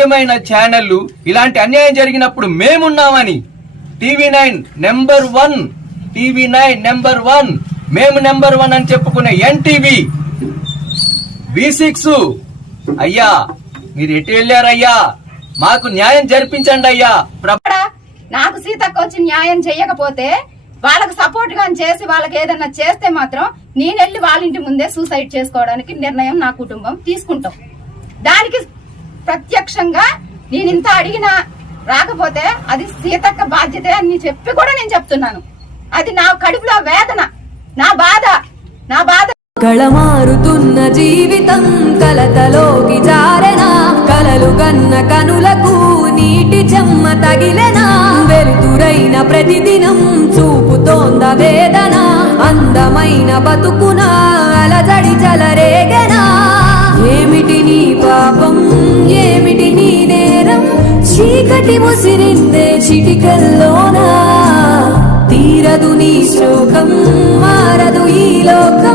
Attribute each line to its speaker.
Speaker 1: ముఖ్యమైన ఛానళ్ళు ఇలాంటి అన్యాయం జరిగినప్పుడు మేమున్నామని. TV nine number one. TV nine number one. మేము నెంబర్ వన్ అని చెప్పుకునే ఎన్టీవీ. V six. అయ్యా మీరు ఎటు వెళ్ళారయ్యా? మాకు న్యాయం జరిపించండి అయ్యా. ప్ర-
Speaker 2: నాకు సీతక్క వచ్చి న్యాయం చెయ్యకపోతే వాళ్ళకు సపోర్ట్గా చేసి వాళ్ళకి ఏదన్నా చేస్తే మాత్రం నేను వెళ్ళి వాళ్ళ ఇంటి ముందే సూసైడ్ చేసుకోవడానికి నిర్ణయం నా కుటుంబం తీసుకుంటాం. దానికి ప్రత్యక్షంగా నేను ఇంత అడిగినా రాకపోతే అది సీతక్క బాధ్యత అని చెప్పి కూడా నేను చెప్తున్నాను. అది నా కడుపులో వేదన నా బాధ నా బాధ.
Speaker 3: కళమారుతున్న జీవితం కలతలోకి జారనా. కలలు గన్న కనులకు నీటి చెమ్మ తగిలెనా. వెలుతురైన ప్రతిదినం చూపుతోంద వేదన. అందమైన బతుకునా అలజడి చలరేగనా ఏమిటి నీ చీకటి ముసిరిందే చిటికల్లోనా? తీరదు నీ శోకం మారదు ఈ లోకం.